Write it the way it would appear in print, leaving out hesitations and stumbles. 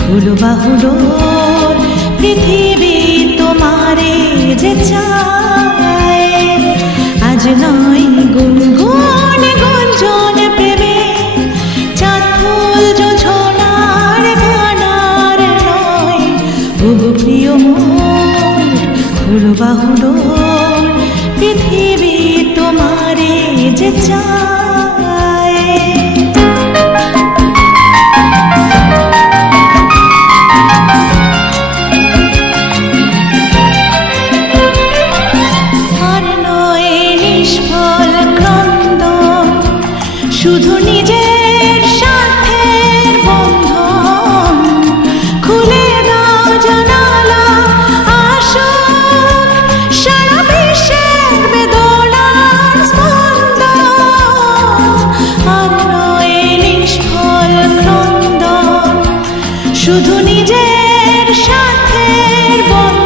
খুলো বাহুডোর পৃথিবী তোমারে যে চায় আজ নয় গুনগুন গুঞ্জন প্রেমে চাঁদ ফুল জোছনার গানার নয় ওগো প্রিয় মোর খুলো বাহুডোর পৃথিবী তোমারে যে চায় আর নয় নিষ্ফল ক্রন্দন শুধু নিজের স্বার্থের বন্ধন খুলে দাও জানালা আসুক সারা বিশ্বের বেদনার স্পন্দন আর নয় নিষ্ফল ক্রন্দন শুধু নিজের স্বার্থের বন্ধন